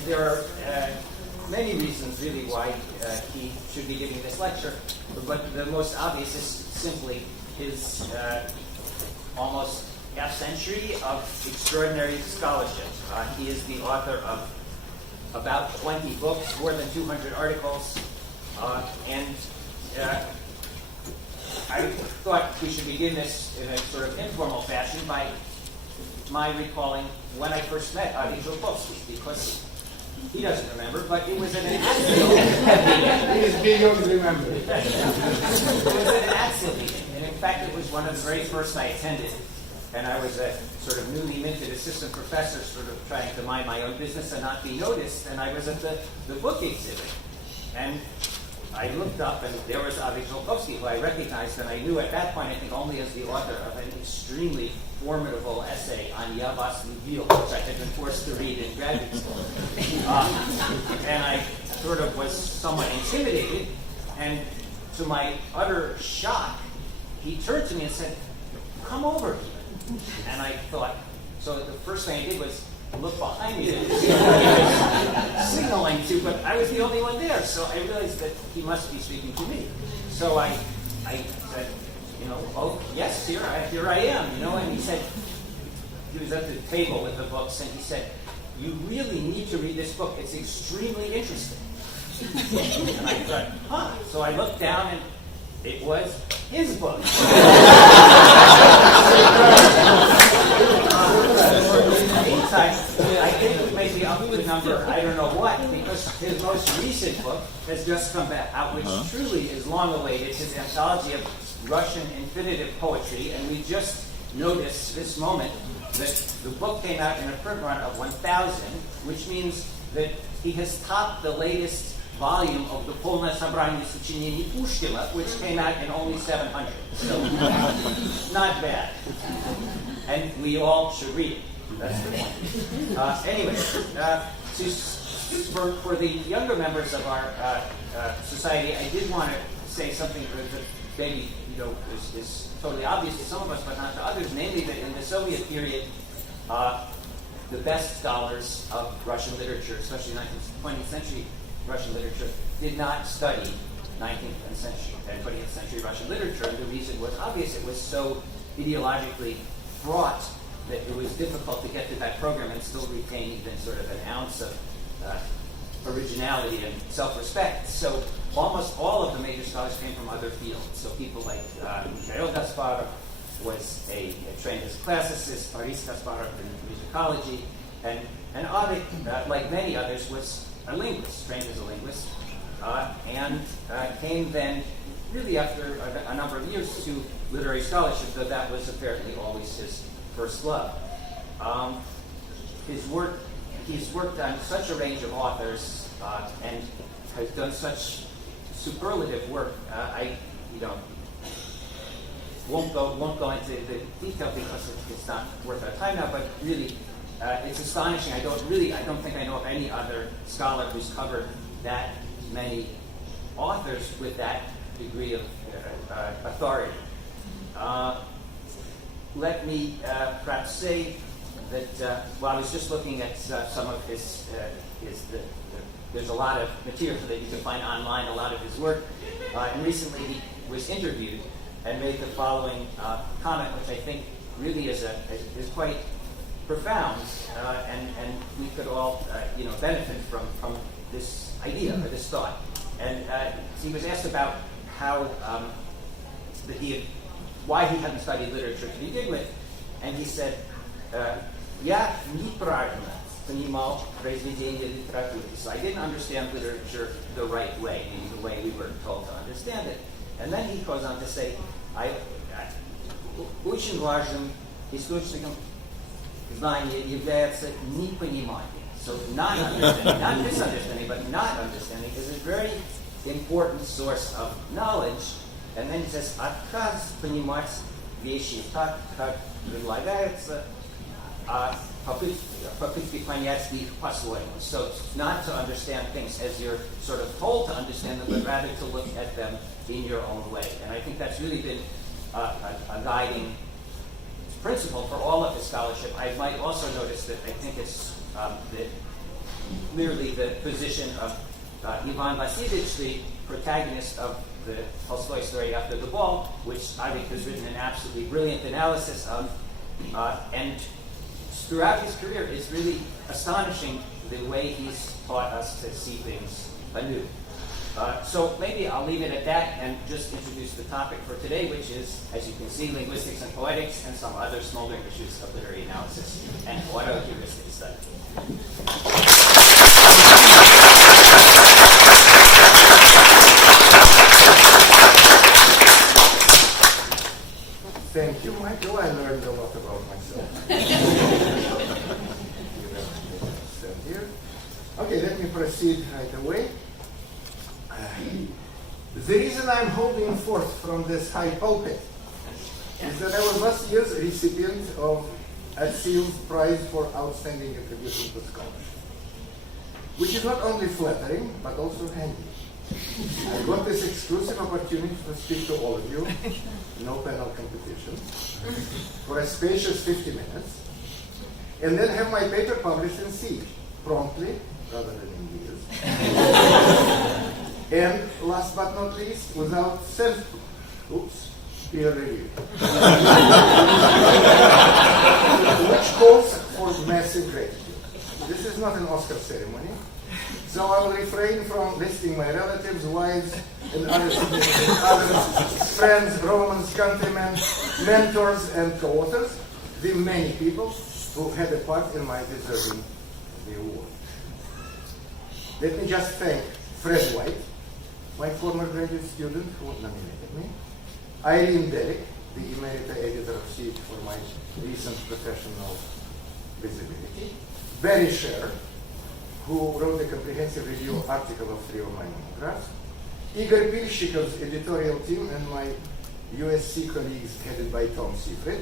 And there are many reasons, really, why he should be giving this lecture. But the most obvious is simply his almost half-century of extraordinary scholarship. He is the author of about 20 books, more than 200 articles, and I thought we should begin this in a sort of informal fashion by my recalling when I first met Zholkovsky, because he doesn't remember, but it was at an AATSEEL. He is beyond remember. It was at an AATSEEL meeting, and in fact it was one of the very first I attended, and I was a sort of newly minted assistant professor, sort of trying to mind my own business and not be noticed, and I was at the book exhibit, and I looked up, and there was Zholkovsky, who I recognized, and I knew at that point, I think, only as the author of an extremely formidable essay on Yavas Lubil, which I had been forced to read in graduate school. And I sort of was somewhat intimidated, and to my utter shock, he turned to me and said, "Come over here." And I thought, so the first thing I did was look behind me. Signaling to, but I was the only one there, so I realized that he must be speaking to me. So I said, "Oh yes, here I am," and he said, he was at the table with the books, and he said, "You really need to read this book. It's extremely interesting." And I thought, So I looked down, and it was his book. I think it may be up to number, I don't know what, because his most recent book has just come out, which truly is long awaited, his anthology of Russian infinitive poetry, and we just noticed this moment that the book came out in a print run of 1,000, which means that he has topped the latest volume of the Polное собрание сочинений Pushkina, which came out in only 700. So, not bad. And we all should read it. That's the point. Anyway, for the younger members of our society, I did want to say something that maybe is totally obvious to some of us, but not to others. Namely, that in the Soviet period, the best scholars of Russian literature, especially 19th, 20th century Russian literature, did not study 19th and 20th century Russian literature, and the reason was obvious. It was so ideologically fraught that it was difficult to get to that program and still retain even sort of an ounce of originality and self-respect. So almost all of the major scholars came from other fields. So people like Mikhail Gasparov was trained as a classicist, Boris Kasparov in musicology, and Ovid, like many others, was a linguist, trained as a linguist, and came then, really after a number of years, to literary scholarship, though that was apparently always his first love. He's worked on such a range of authors and has done such superlative work. I won't go into the detail because it's not worth our time now. But really, it's astonishing. I don't think I know of any other scholar who's covered that many authors with that degree of authority. Let me perhaps say that I was just looking at some of his there's a lot of material that you can find online, a lot of his work, and recently he was interviewed and made the following comment, which I think really is quite profound, and we could all benefit from this idea or this thought. And he was asked about how why he hadn't studied literature to begin with, and he said, "Я неправильно понимал произведение литературы." So I didn't understand literature the right way, meaning the way we were told to understand it. And then he goes on to say, очень важным источником знания является непонимание. So not understanding, not misunderstanding, but not understanding is a very important source of knowledge. And then he says, отказ понимать вещи так, как предлагается, попытки понять их по-своему. So not to understand things as you're sort of told to understand them, but rather to look at them in your own way. And I think that's really been a guiding principle for all of his scholarship. I might also notice that I think it's that clearly the position of Ivan Vasilyevich, the protagonist of the Tolstoy story After the Ball, which I think has written an absolutely brilliant analysis of, and throughout his career is really astonishing the way he's taught us to see things anew. So maybe I'll leave it at that and just introduce the topic for today, which is, as you can see, linguistics and poetics and some other smoldering issues of literary analysis and auto-heuristic study. Thank you, Michael. I learned a lot about myself. Here. Okay, let me proceed right away. The reason I'm holding forth from this high pulpit is that I was last year's recipient of AATSEEL's Prize for Outstanding Contribution to Scholarship, which is not only flattering, but also handy. I got this exclusive opportunity to speak to all of you, no panel competition, for a spacious 50 minutes, and then have my paper published in C, promptly, rather than in years. And last but not least, without peer review. Which calls for massive gratitude. This is not an Oscar ceremony, so I will refrain from listing my relatives, wives, and other significant others, friends, Romans, countrymen, mentors, and co-authors, the many people who had a part in my deserving the award. Let me just thank Fred White, my former graduate student who nominated me, Irene Delic, the emerita editor of Seed for my recent professional visibility, Barry Sher, who wrote a comprehensive review article of 3 of my monographs, Igor Pilshikov's editorial team, and my USC colleagues headed by Tom Seifried,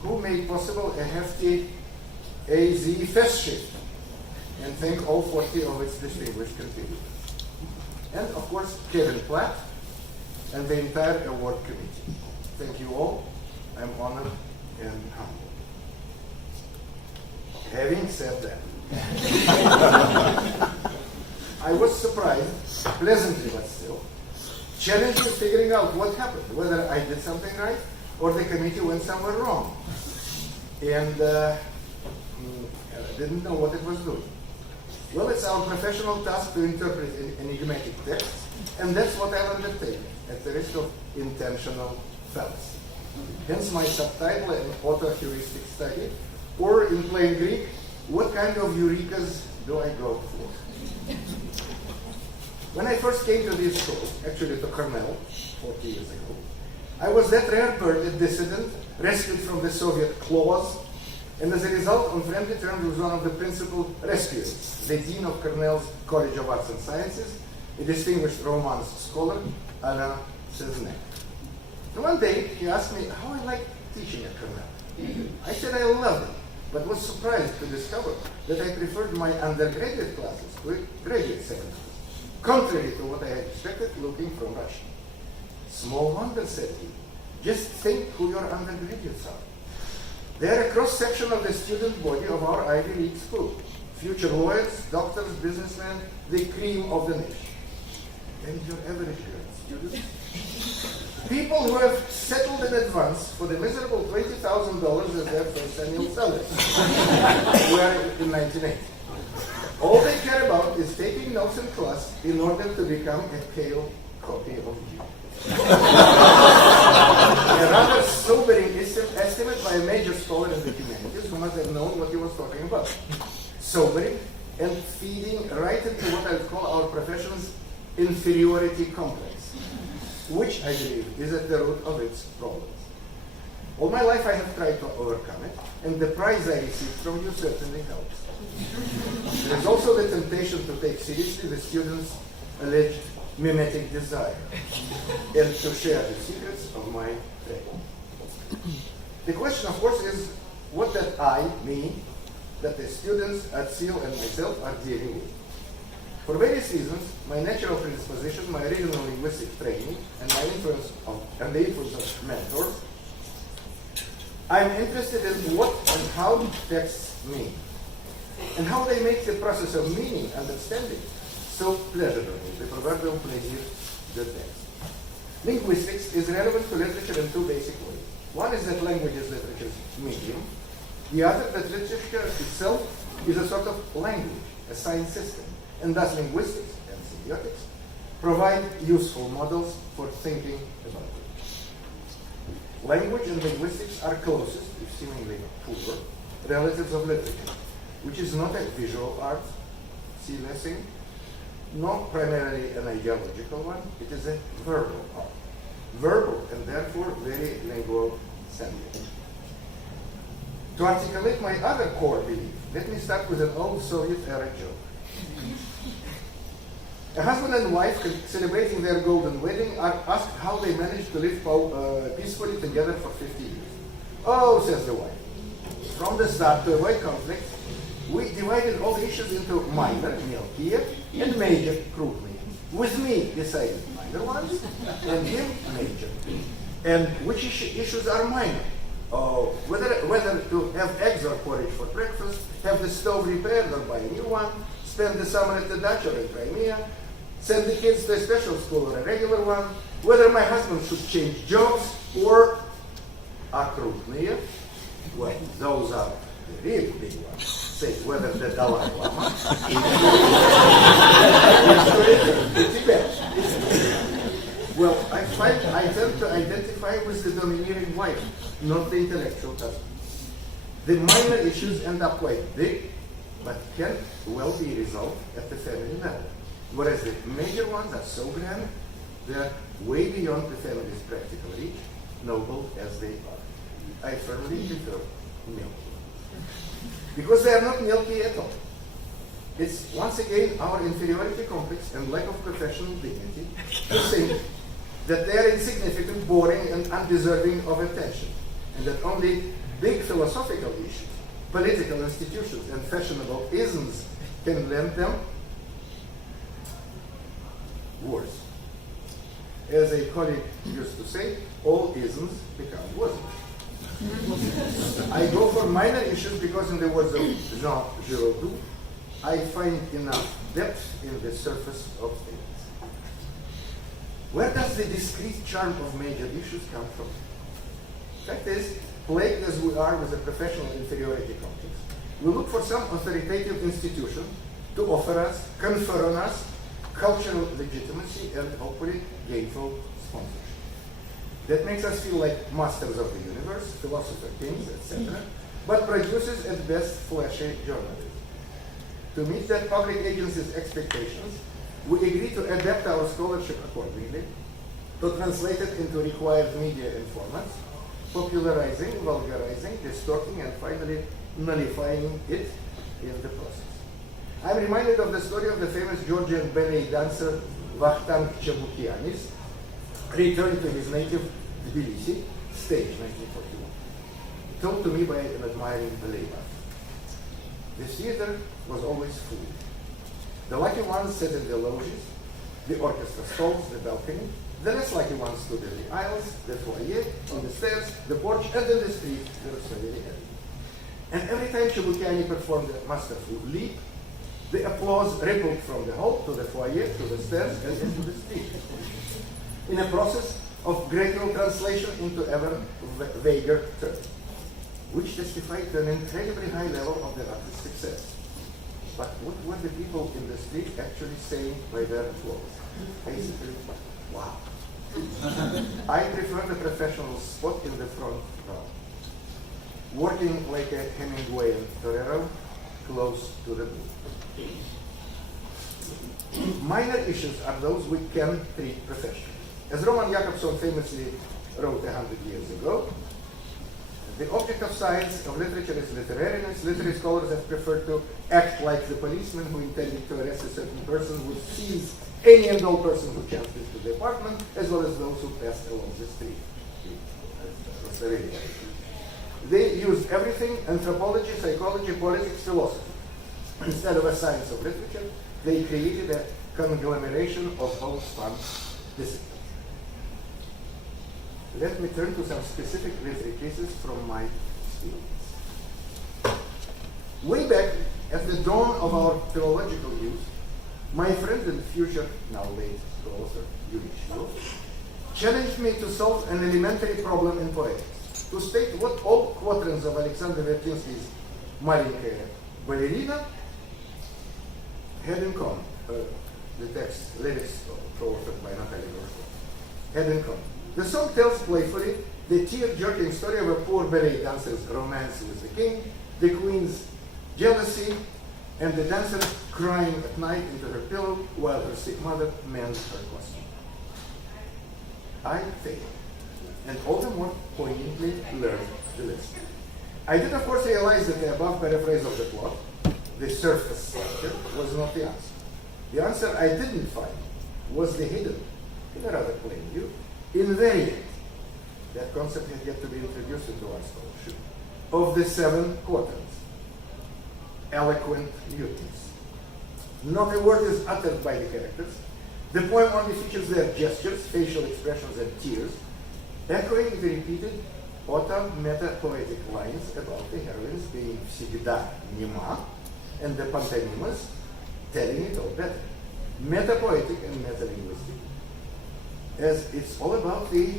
who made possible a hefty AZ fest shift, and thank all 40 of its distinguished contributors. And of course, Kevin Platt and the entire award committee. Thank you all. I'm honored and humbled. Having said that, I was surprised, pleasantly but still, challenged with figuring out what happened, whether I did something right or the committee went somewhere wrong. And I didn't know what it was doing. Well, it's our professional task to interpret enigmatic texts, and that's what I'll undertake, at the risk of intentional fallacy. Hence my subtitle, an auto-heuristic study, or in plain Greek, what kind of eurekas do I go for? When I first came to this school, actually to Cornell, 40 years ago, I was that rare bird, a dissident, rescued from the Soviet claws, and as a result, on friendly terms with one of the principal rescuers, the Dean of Cornell's College of Arts and Sciences, a distinguished Romance scholar, Alain Cesnet. And one day, he asked me how I liked teaching at Cornell. I said I loved it, but was surprised to discover that I preferred my undergraduate classes to graduate seminars, contrary to what I had expected looking from Russia. Small wonder, said he. Just think who your undergraduates are. They are a cross-section of the student body of our Ivy League school. Future lawyers, doctors, businessmen, the cream of the nation. And your average students? People who have settled in advance for the miserable $20,000 as their first annual salary. Where in 1980. All they care about is taking notes in class in order to become a pale copy of you. A rather sobering estimate by a major scholar in the humanities who must have known what he was talking about. Sobering and feeding right into what I would call our profession's inferiority complex, which I believe is at the root of its problems. All my life I have tried to overcome it, and the prize I received from you certainly helps. There is also the temptation to take seriously the students' alleged mimetic desire and to share the secrets of my training. The question, of course, is what that I, me, that the students at AATSEEL and myself are dealing with. For various reasons, my natural predisposition, my original linguistic training, and the influence of mentors, I'm interested in what and how texts mean. and how they make the process of meaning, understanding, so pleasurable, the proverbial pleasure, the best. Linguistics is relevant to literature in two basic ways. One is that language is literature's medium. The other, that literature itself is a sort of language, a science system, and thus linguistics and semiotics provide useful models for thinking about it. Language and linguistics are closest, if seemingly poor, relatives of literature, which is not a visual art, see Lessing, nor primarily an ideological one. It is a verbal art. Verbal and therefore very lingual-centric. To articulate my other core belief, let me start with an old Soviet-era joke. A husband and wife celebrating their golden wedding are asked how they managed to live peacefully together for 50 years. Oh, says the wife, from the start, to avoid conflict, we divided all issues into minor, mелкие, and major, крупные. With me decided minor ones, and him major. And which issues are minor? Oh, whether to have eggs or porridge for breakfast, have the stove repaired or buy a new one, spend the summer at the Dutch or in Crimea, send the kids to a special school or a regular one, whether my husband should change jobs or крупные. Well, those are the really big ones. Say whether the Dalai Lama is to Tibet. Well, I tend to identify with the domineering wife, not the intellectual husband. The minor issues end up quite big, but can well be resolved at the family level. Whereas the major ones are so grand, they're way beyond the family's practical reach, noble as they are. I firmly prefer milky. Because they are not milky at all. It's once again our inferiority complex and lack of professional dignity to think that they are insignificant, boring, and undeserving of attention, and that only big philosophical issues, political institutions, and fashionable isms can lend them words. As a colleague used to say, all isms become wasn't. I go for minor issues because, in the words of Jean Giraudoux, I find enough depth in the surface of things. Where does the discrete charm of major issues come from? Fact is, plagued as we are with a professional inferiority complex, we look for some authoritative institution to offer us, confer on us, cultural legitimacy and hopefully gainful sponsorship. That makes us feel like masters of the universe, philosopher kings, etc., but produces at best flashy journalism. To meet that public agency's expectations, we agree to adapt our scholarship accordingly, to translate it into required media and formats, popularizing, vulgarizing, distorting, and finally nullifying it in the process. I'm reminded of the story of the famous Georgian ballet dancer Vakhtang Chabukianis, returned to his native Tbilisi, stage 1941, told to me by an admiring ballet master. The theater was always full. The lucky ones sat in the loges, the orchestra stalls, the balcony. The less lucky ones stood in the aisles, the foyer, on the stairs, the porch, and in the street, the Rossaveli area. And every time Chabukiani performed a masterful leap, the applause rippled from the hall to the foyer, to the stairs, and into the street, in a process of gradual translation into ever vaguer terms, which testified to an incredibly high level of the artist's success. But what were the people in the street actually saying by their applause? Basically, wow. I prefer the professional spot in the front row, working like a Hemingwayan torero, close to the booth. Minor issues are those we can treat professionally. As Roman Jakobson famously wrote 100 years ago, the object of science, of literature, is literariness. Literary scholars have preferred to act like the policeman who intended to arrest a certain person would seize any and all person who chanced into the apartment, as well as those who passed along the street. They used everything: anthropology, psychology, politics, philosophy. Instead of a science of literature, they created a conglomeration of homespun disciplines. Let me turn to some specific literary cases from my experience. Way back at the dawn of our philological youth, my friend and future, now late author, Yuri Shilov, challenged me to solve an elementary problem in poetics, to state what all quatrains of Alexander Vertinsky's Маленькая ballerina had in common. The text, lyrics co-authored by Natalia Gorshkov, had in common. The song tells playfully the tear-jerking story of a poor ballet dancer's romance with the king, the queen's jealousy, and the dancer crying at night into her pillow while her sick mother mends her costume. I failed, and all the more poignantly learned the lesson. I did, of course, realize that the above paraphrase of the plot, the surface structure, was not the answer. The answer I didn't find was the hidden, in a rather plain view, invariant. That concept had yet to be introduced into our scholarship, of the 7 quatrains. Eloquent muteness. Not a word is uttered by the characters. The poem only features their gestures, facial expressions, and tears, echoing the repeated auto-meta-poetic lines about the heroines being всегда нема, and the pantomimas telling it all better. Meta-poetic and meta-linguistic, as it's all about the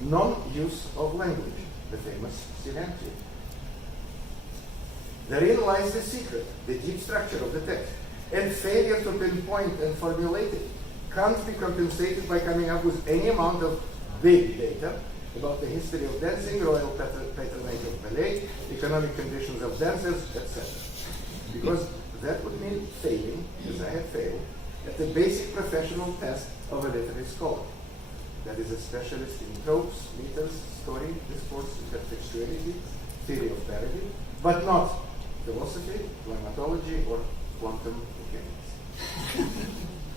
non-use of language, the famous synecdoche. Therein lies the secret, the deep structure of the text, and failure to pinpoint and formulate it can't be compensated by coming up with any amount of big data about the history of dancing, royal patronage of ballet, economic conditions of dancers, etc. Because that would mean failing, as I have failed, at the basic professional test of a literary scholar. That is a specialist in tropes, meters, story, discourse, intertextuality, theory of parody, but not philosophy, climatology, or quantum mechanics.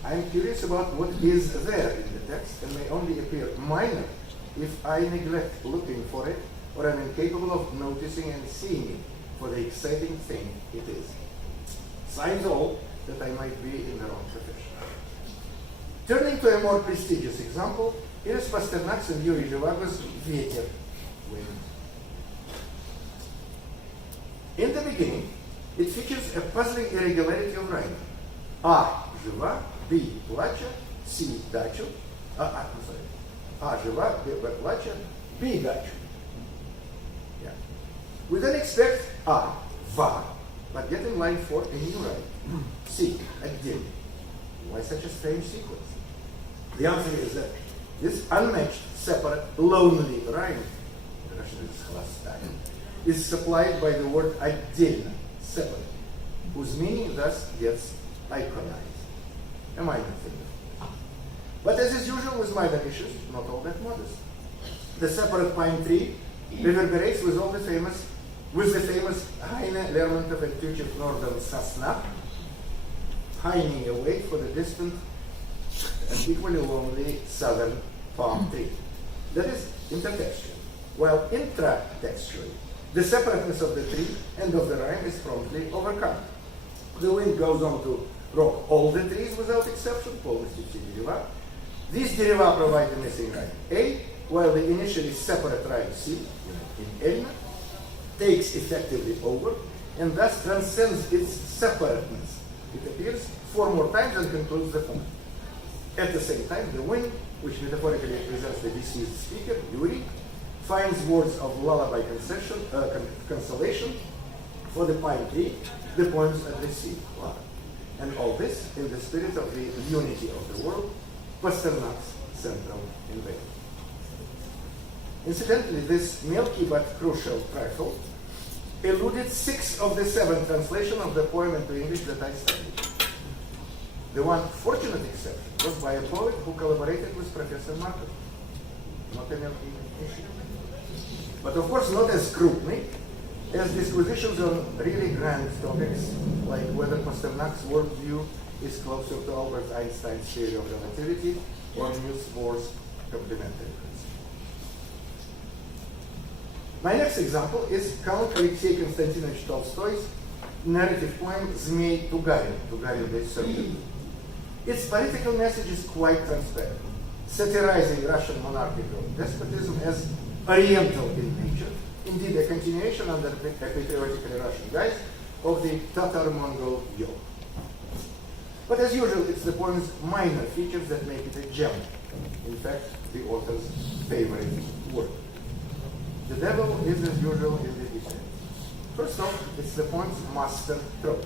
I am curious about what is there in the text and may only appear minor if I neglect looking for it or am incapable of noticing and seeing it for the exciting thing it is. Signs all that I might be in the wrong profession. Turning to a more prestigious example, here is Pasternak's and Yuri Zhivago's Ветер, wind. In the beginning, it features a puzzling irregularity of rhyme. A жива, B плача, C дачу. I'm sorry. A жива, B плача, B дачу. Yeah. We then expect A, va, but get in line 4 a new rhyme. C, отдельно. Why such a strange sequence? The answer is that this unmatched, separate, lonely rhyme, the Russian is хвостая, is supplied by the word отдельно, separate, whose meaning thus gets iconized. A minor thing. But as is usual with minor issues, not all that modest. The separate pine tree reverberates with the famous Heine, Lermontov, and Tüchev northern Sasna, pining away for the distant and equally lonely southern palm tree. That is intertextual. While intratextually, the separateness of the tree and of the rhyme is promptly overcome. The wind goes on to rock all the trees without exception, полностью все дерева. These дерева provide the missing rhyme A, while the initially separate rhyme C, in Elna, takes effectively over and thus transcends its separateness. It appears 4 more times and concludes the poem. At the same time, the wind, which metaphorically represents the deceased speaker, Yuri, finds words of lullaby consolation for the pine tree, the poem's addressee, Lara. And all this in the spirit of the unity of the world, Pasternak's central invasion. Incidentally, this milky but crucial trifle eluded 6 of the 7 translations of the poem into English that I studied. The one fortunate exception was by a poet who collaborated with Professor Markov. Not a milky issue. But of course not as scrutiny as disquisitions on really grand topics like whether Pasternak's worldview is closer to Albert Einstein's theory of relativity or Niels Bohr's complementary principle. My next example is Count Alexei Konstantinovich Tolstoy's narrative poem Zmei Tugarin, Tugarin the Serpent. Its political message is quite transparent, satirizing Russian monarchical despotism as oriental in nature, indeed a continuation under a patriotically Russian guise of the Tatar-Mongol yoke. But as usual, it's the poem's minor features that make it a gem. In fact, the author's favorite word. The devil is, as usual, in the details. First off, it's the poem's master trope.